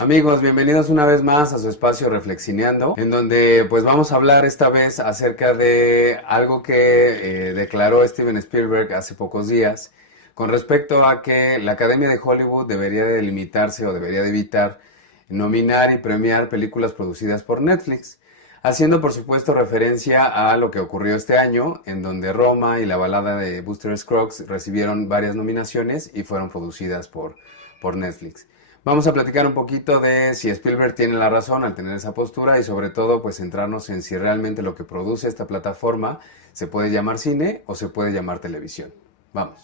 Amigos, bienvenidos una vez más a su espacio Reflexineando, en donde pues vamos a hablar esta vez acerca de algo que declaró Steven Spielberg hace pocos días con respecto a que la Academia de Hollywood debería de limitarse o debería de evitar nominar y premiar películas producidas por Netflix, haciendo por supuesto referencia a lo que ocurrió este año, en donde Roma y la balada de Buster Scruggs recibieron varias nominaciones y fueron producidas por Netflix. Vamos a platicar un poquito de si Spielberg tiene la razón al tener esa postura y sobre todo pues centrarnos en si realmente lo que produce esta plataforma se puede llamar cine o se puede llamar televisión. Vamos.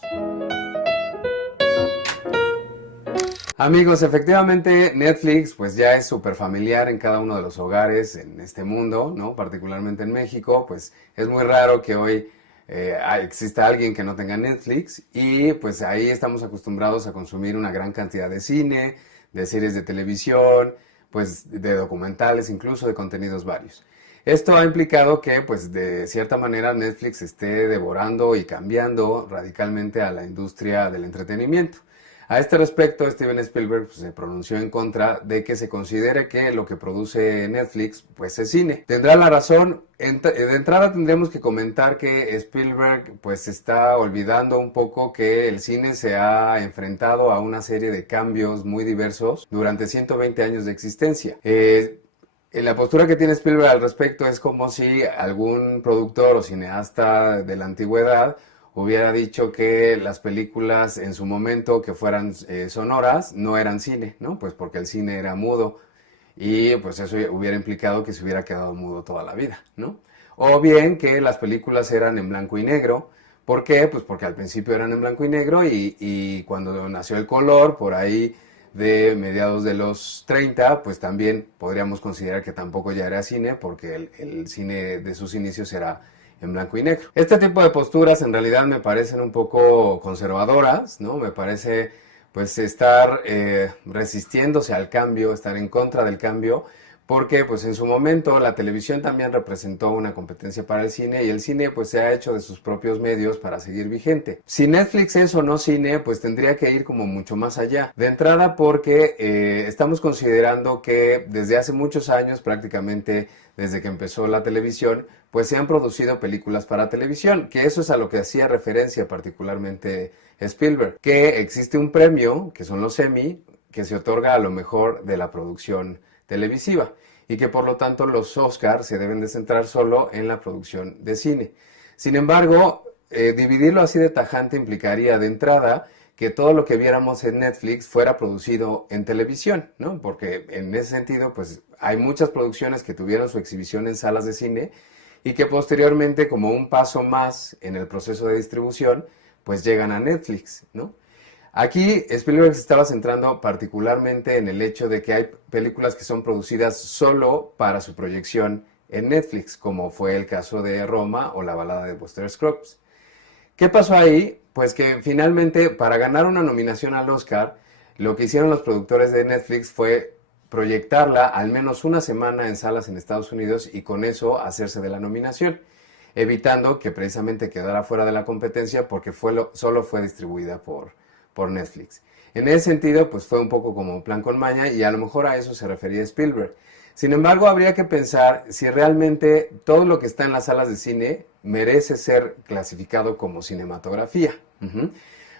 Amigos, efectivamente Netflix pues ya es súper familiar en cada uno de los hogares en este mundo, ¿no? Particularmente en México, pues es muy raro que hoy exista alguien que no tenga Netflix y pues ahí estamos acostumbrados a consumir una gran cantidad de cine, de series de televisión, pues de documentales, incluso de contenidos varios. Esto ha implicado que pues de cierta manera Netflix esté devorando y cambiando radicalmente a la industria del entretenimiento. A este respecto, Steven Spielberg pues, se pronunció en contra de que se considere que lo que produce Netflix pues es cine. Tendrá la razón. De entrada tendremos que comentar que Spielberg pues está olvidando un poco que el cine se ha enfrentado a una serie de cambios muy diversos durante 120 años de existencia. La postura que tiene Spielberg al respecto es como si algún productor o cineasta de la antigüedad hubiera dicho que las películas en su momento que fueran sonoras no eran cine, ¿no? Pues porque el cine era mudo y pues eso hubiera implicado que se hubiera quedado mudo toda la vida, ¿no? O bien que las películas eran en blanco y negro. ¿Por qué? Pues porque al principio eran en blanco y negro y cuando nació el color, por ahí de mediados de los 30, pues también podríamos considerar que tampoco ya era cine porque el cine de sus inicios era en blanco y negro. Este tipo de posturas en realidad me parecen un poco conservadoras, ¿no? Me parece pues estar resistiéndose al cambio, estar en contra del cambio, porque pues en su momento la televisión también representó una competencia para el cine y el cine pues se ha hecho de sus propios medios para seguir vigente. Si Netflix es o no cine, pues tendría que ir como mucho más allá. De entrada porque estamos considerando que desde hace muchos años, prácticamente desde que empezó la televisión, pues se han producido películas para televisión, que eso es a lo que hacía referencia particularmente Spielberg, que existe un premio, que son los Emmy, que se otorga a lo mejor de la producción televisiva y que por lo tanto los Oscars se deben de centrar solo en la producción de cine. Sin embargo, dividirlo así de tajante implicaría de entrada que todo lo que viéramos en Netflix fuera producido en televisión, ¿no? Porque en ese sentido, pues hay muchas producciones que tuvieron su exhibición en salas de cine y que posteriormente, como un paso más en el proceso de distribución, pues llegan a Netflix, ¿no? Aquí Spielberg se estaba centrando particularmente en el hecho de que hay películas que son producidas solo para su proyección en Netflix, como fue el caso de Roma o la balada de Buster Scruggs. ¿Qué pasó ahí? Pues que finalmente para ganar una nominación al Oscar, lo que hicieron los productores de Netflix fue proyectarla al menos una semana en salas en Estados Unidos y con eso hacerse de la nominación, evitando que precisamente quedara fuera de la competencia porque solo fue distribuida por Netflix. En ese sentido, pues fue un poco como plan con maña y a lo mejor a eso se refería Spielberg. Sin embargo, habría que pensar si realmente todo lo que está en las salas de cine merece ser clasificado como cinematografía.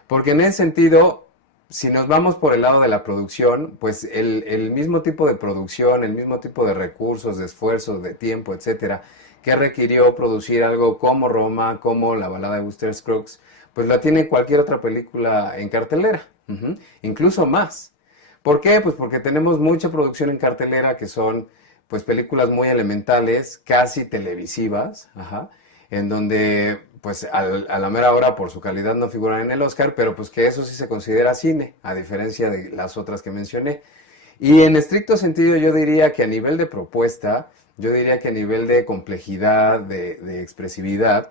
Porque en ese sentido, si nos vamos por el lado de la producción, pues el mismo tipo de producción, el mismo tipo de recursos, de esfuerzos, de tiempo, etcétera, que requirió producir algo como Roma, como la balada de Buster Scruggs, pues la tiene cualquier otra película en cartelera, incluso más. ¿Por qué? Pues porque tenemos mucha producción en cartelera que son pues películas muy elementales, casi televisivas, en donde pues a la mera hora por su calidad no figuran en el Oscar, pero pues que eso sí se considera cine, a diferencia de las otras que mencioné. Y en estricto sentido yo diría que a nivel de propuesta, yo diría que a nivel de complejidad, de expresividad,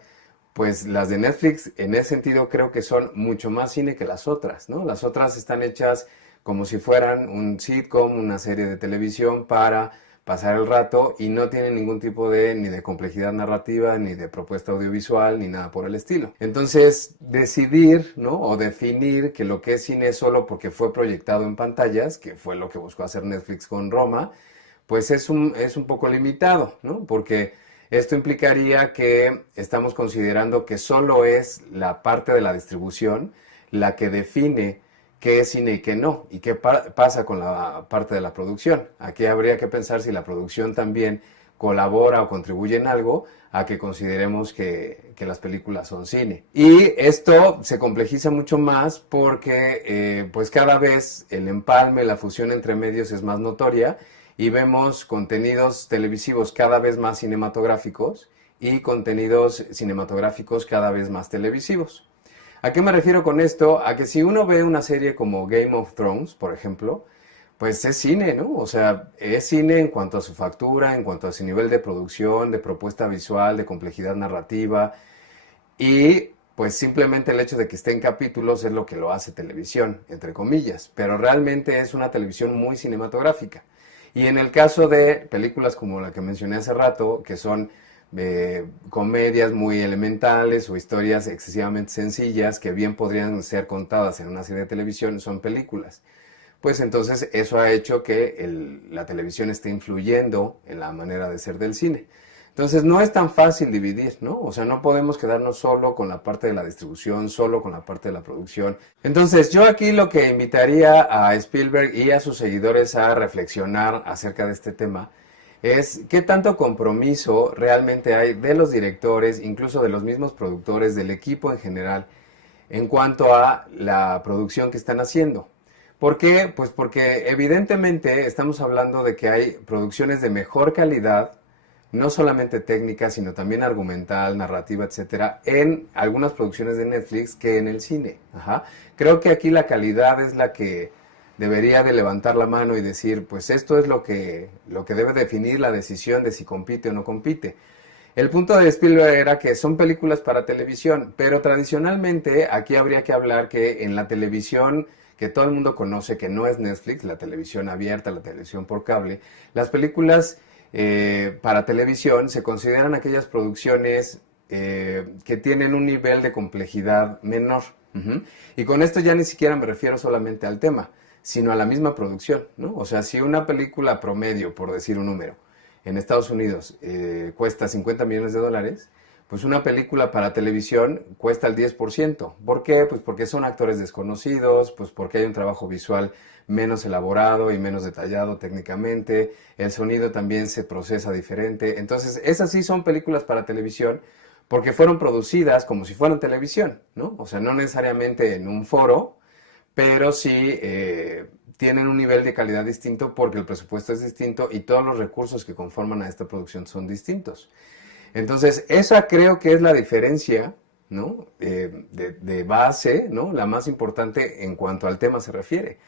pues las de Netflix en ese sentido creo que son mucho más cine que las otras, ¿no? Las otras están hechas como si fueran un sitcom, una serie de televisión para pasar el rato y no tiene ningún tipo de ni de complejidad narrativa, ni de propuesta audiovisual, ni nada por el estilo. Entonces, decidir, ¿no? O definir que lo que es cine es solo porque fue proyectado en pantallas, que fue lo que buscó hacer Netflix con Roma, pues es un poco limitado, ¿no? Porque esto implicaría que estamos considerando que solo es la parte de la distribución la que define qué es cine y qué no, y qué pasa con la parte de la producción. Aquí habría que pensar si la producción también colabora o contribuye en algo a que consideremos que las películas son cine. Y esto se complejiza mucho más porque pues cada vez el empalme, la fusión entre medios es más notoria y vemos contenidos televisivos cada vez más cinematográficos y contenidos cinematográficos cada vez más televisivos. ¿A qué me refiero con esto? A que si uno ve una serie como Game of Thrones, por ejemplo, pues es cine, ¿no? O sea, es cine en cuanto a su factura, en cuanto a su nivel de producción, de propuesta visual, de complejidad narrativa, y pues simplemente el hecho de que esté en capítulos es lo que lo hace televisión, entre comillas, pero realmente es una televisión muy cinematográfica. Y en el caso de películas como la que mencioné hace rato, que son comedias muy elementales o historias excesivamente sencillas que bien podrían ser contadas en una serie de televisión, son películas. Pues entonces eso ha hecho que la televisión esté influyendo en la manera de ser del cine. Entonces no es tan fácil dividir, ¿no? O sea, no podemos quedarnos solo con la parte de la distribución, solo con la parte de la producción. Entonces yo aquí lo que invitaría a Spielberg y a sus seguidores a reflexionar acerca de este tema es qué tanto compromiso realmente hay de los directores, incluso de los mismos productores, del equipo en general, en cuanto a la producción que están haciendo. ¿Por qué? Pues porque evidentemente estamos hablando de que hay producciones de mejor calidad, no solamente técnica, sino también argumental, narrativa, etcétera, en algunas producciones de Netflix que en el cine. Ajá. Creo que aquí la calidad es la que debería de levantar la mano y decir, pues esto es lo que debe definir la decisión de si compite o no compite. El punto de Spielberg era que son películas para televisión, pero tradicionalmente aquí habría que hablar que en la televisión que todo el mundo conoce, que no es Netflix, la televisión abierta, la televisión por cable, las películas para televisión se consideran aquellas producciones que tienen un nivel de complejidad menor. Uh-huh. Y con esto ya ni siquiera me refiero solamente al tema, sino a la misma producción, ¿no? O sea, si una película promedio, por decir un número, en Estados Unidos cuesta $50 millones, pues una película para televisión cuesta el 10%. ¿Por qué? Pues porque son actores desconocidos, pues porque hay un trabajo visual menos elaborado y menos detallado técnicamente, el sonido también se procesa diferente. Entonces, esas sí son películas para televisión porque fueron producidas como si fueran televisión, ¿no? O sea, no necesariamente en un foro, pero sí tienen un nivel de calidad distinto porque el presupuesto es distinto y todos los recursos que conforman a esta producción son distintos. Entonces, esa creo que es la diferencia, ¿no? De base, ¿no? La más importante en cuanto al tema se refiere.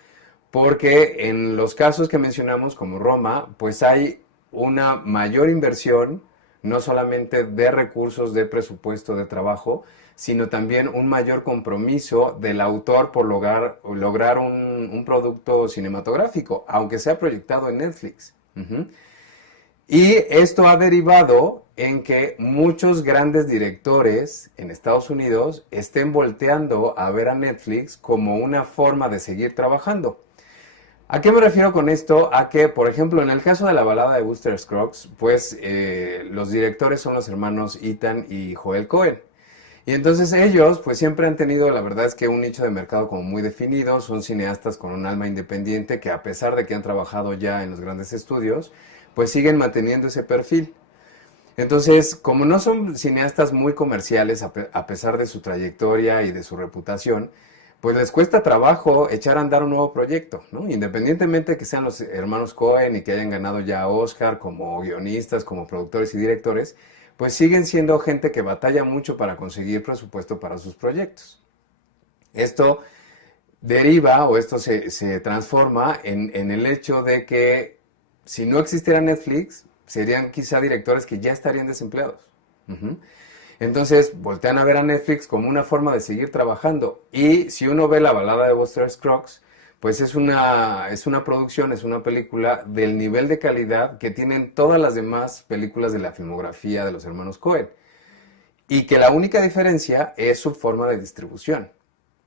Porque en los casos que mencionamos, como Roma, pues hay una mayor inversión, no solamente de recursos, de presupuesto, de trabajo, sino también un mayor compromiso del autor por lograr un producto cinematográfico, aunque sea proyectado en Netflix. Uh-huh. Y esto ha derivado en que muchos grandes directores en Estados Unidos estén volteando a ver a Netflix como una forma de seguir trabajando. ¿A qué me refiero con esto? A que, por ejemplo, en el caso de la balada de Buster Scruggs, pues los directores son los hermanos Ethan y Joel Cohen. Y entonces ellos, pues siempre han tenido, la verdad es que un nicho de mercado como muy definido, son cineastas con un alma independiente que a pesar de que han trabajado ya en los grandes estudios, pues siguen manteniendo ese perfil. Entonces, como no son cineastas muy comerciales, a pesar de su trayectoria y de su reputación, pues les cuesta trabajo echar a andar un nuevo proyecto, ¿no? Independientemente de que sean los hermanos Cohen y que hayan ganado ya Oscar como guionistas, como productores y directores, pues siguen siendo gente que batalla mucho para conseguir presupuesto para sus proyectos. Esto deriva o esto se transforma en el hecho de que si no existiera Netflix, serían quizá directores que ya estarían desempleados. Uh-huh. Entonces, voltean a ver a Netflix como una forma de seguir trabajando. Y si uno ve la balada de Buster Scruggs, pues es una producción, es una película del nivel de calidad que tienen todas las demás películas de la filmografía de los hermanos Coen. Y que la única diferencia es su forma de distribución.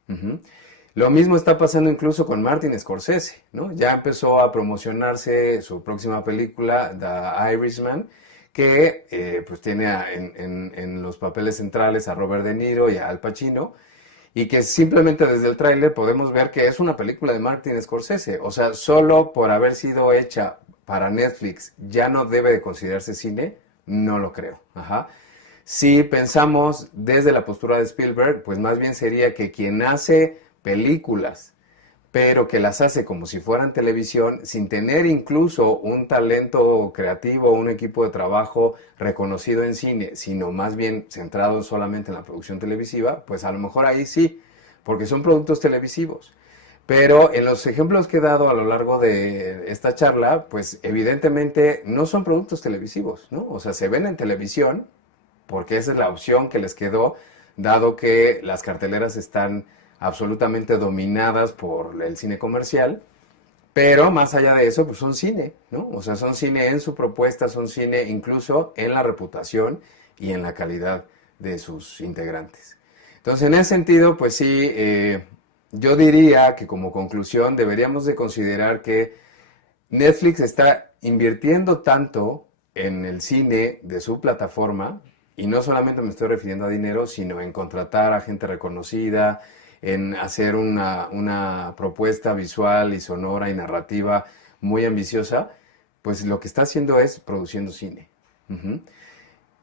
Ujú. Lo mismo está pasando incluso con Martin Scorsese, ¿no? Ya empezó a promocionarse su próxima película, The Irishman, que pues tiene en los papeles centrales a Robert De Niro y a Al Pacino, y que simplemente desde el tráiler podemos ver que es una película de Martin Scorsese. O sea, solo por haber sido hecha para Netflix ya no debe de considerarse cine, no lo creo. Ajá. Si pensamos desde la postura de Spielberg, pues más bien sería que quien hace películas, pero que las hace como si fueran televisión, sin tener incluso un talento creativo, un equipo de trabajo reconocido en cine, sino más bien centrado solamente en la producción televisiva, pues a lo mejor ahí sí, porque son productos televisivos. Pero en los ejemplos que he dado a lo largo de esta charla, pues evidentemente no son productos televisivos, ¿no? O sea, se ven en televisión, porque esa es la opción que les quedó, dado que las carteleras están absolutamente dominadas por el cine comercial, pero más allá de eso, pues son cine, ¿no? O sea, son cine en su propuesta, son cine incluso en la reputación y en la calidad de sus integrantes. Entonces, en ese sentido, pues sí, yo diría que como conclusión deberíamos de considerar que Netflix está invirtiendo tanto en el cine de su plataforma, y no solamente me estoy refiriendo a dinero, sino en contratar a gente reconocida, en hacer una propuesta visual y sonora y narrativa muy ambiciosa, pues lo que está haciendo es produciendo cine. Ujú.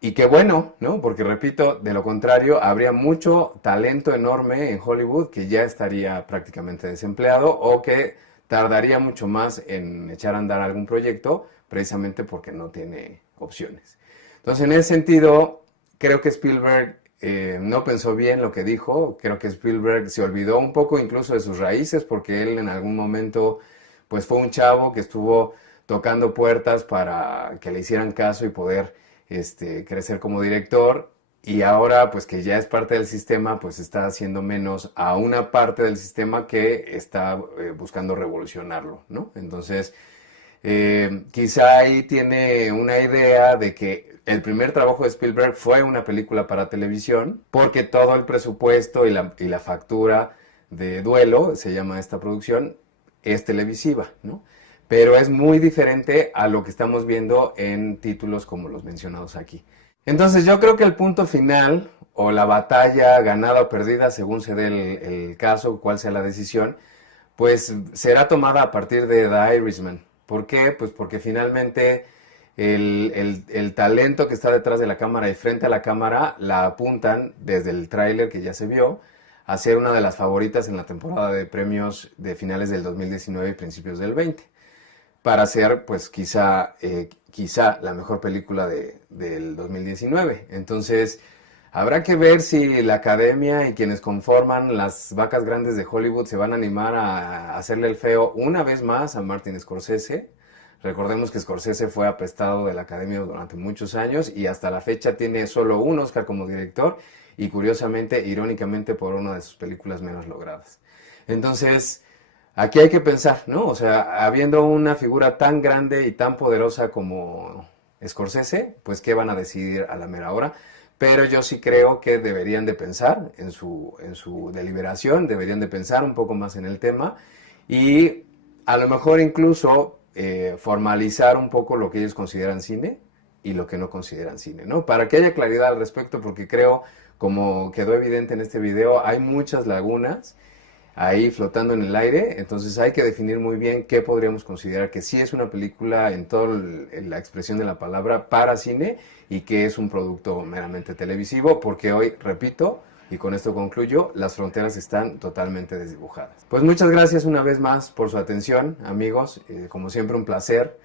Y qué bueno, ¿no? Porque repito, de lo contrario, habría mucho talento enorme en Hollywood que ya estaría prácticamente desempleado o que tardaría mucho más en echar a andar algún proyecto precisamente porque no tiene opciones. Entonces, en ese sentido, creo que Spielberg no pensó bien lo que dijo. Creo que Spielberg se olvidó un poco incluso de sus raíces porque él en algún momento pues fue un chavo que estuvo tocando puertas para que le hicieran caso y poder crecer como director, y ahora pues que ya es parte del sistema, pues está haciendo menos a una parte del sistema que está buscando revolucionarlo, ¿no? Entonces, quizá ahí tiene una idea de que el primer trabajo de Spielberg fue una película para televisión, porque todo el presupuesto y la factura de Duelo, se llama esta producción, es televisiva, ¿no? Pero es muy diferente a lo que estamos viendo en títulos como los mencionados aquí. Entonces yo creo que el punto final, o la batalla ganada o perdida, según se dé el caso, cuál sea la decisión, pues será tomada a partir de The Irishman. ¿Por qué? Pues porque finalmente el talento que está detrás de la cámara y frente a la cámara la apuntan desde el tráiler que ya se vio a ser una de las favoritas en la temporada de premios de finales del 2019 y principios del 20, para ser pues quizá la mejor película del 2019. Entonces habrá que ver si la academia y quienes conforman las vacas grandes de Hollywood se van a animar a hacerle el feo una vez más a Martin Scorsese. Recordemos que Scorsese fue apestado de la academia durante muchos años y hasta la fecha tiene solo un Oscar como director, y curiosamente, irónicamente, por una de sus películas menos logradas. Entonces, aquí hay que pensar, ¿no? O sea, habiendo una figura tan grande y tan poderosa como Scorsese, pues qué van a decidir a la mera hora. Pero yo sí creo que deberían de pensar en su deliberación, deberían de pensar un poco más en el tema y a lo mejor incluso formalizar un poco lo que ellos consideran cine y lo que no consideran cine, ¿no? Para que haya claridad al respecto, porque creo, como quedó evidente en este video, hay muchas lagunas ahí flotando en el aire. Entonces hay que definir muy bien qué podríamos considerar que sí es una película en toda la expresión de la palabra para cine y que es un producto meramente televisivo, porque hoy, repito, y con esto concluyo, las fronteras están totalmente desdibujadas. Pues muchas gracias una vez más por su atención, amigos. Como siempre, un placer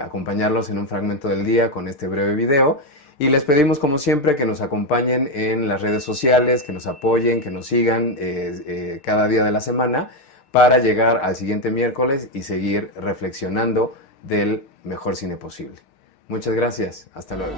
acompañarlos en un fragmento del día con este breve video. Y les pedimos, como siempre, que nos acompañen en las redes sociales, que nos apoyen, que nos sigan cada día de la semana para llegar al siguiente miércoles y seguir reflexionando del mejor cine posible. Muchas gracias. Hasta luego.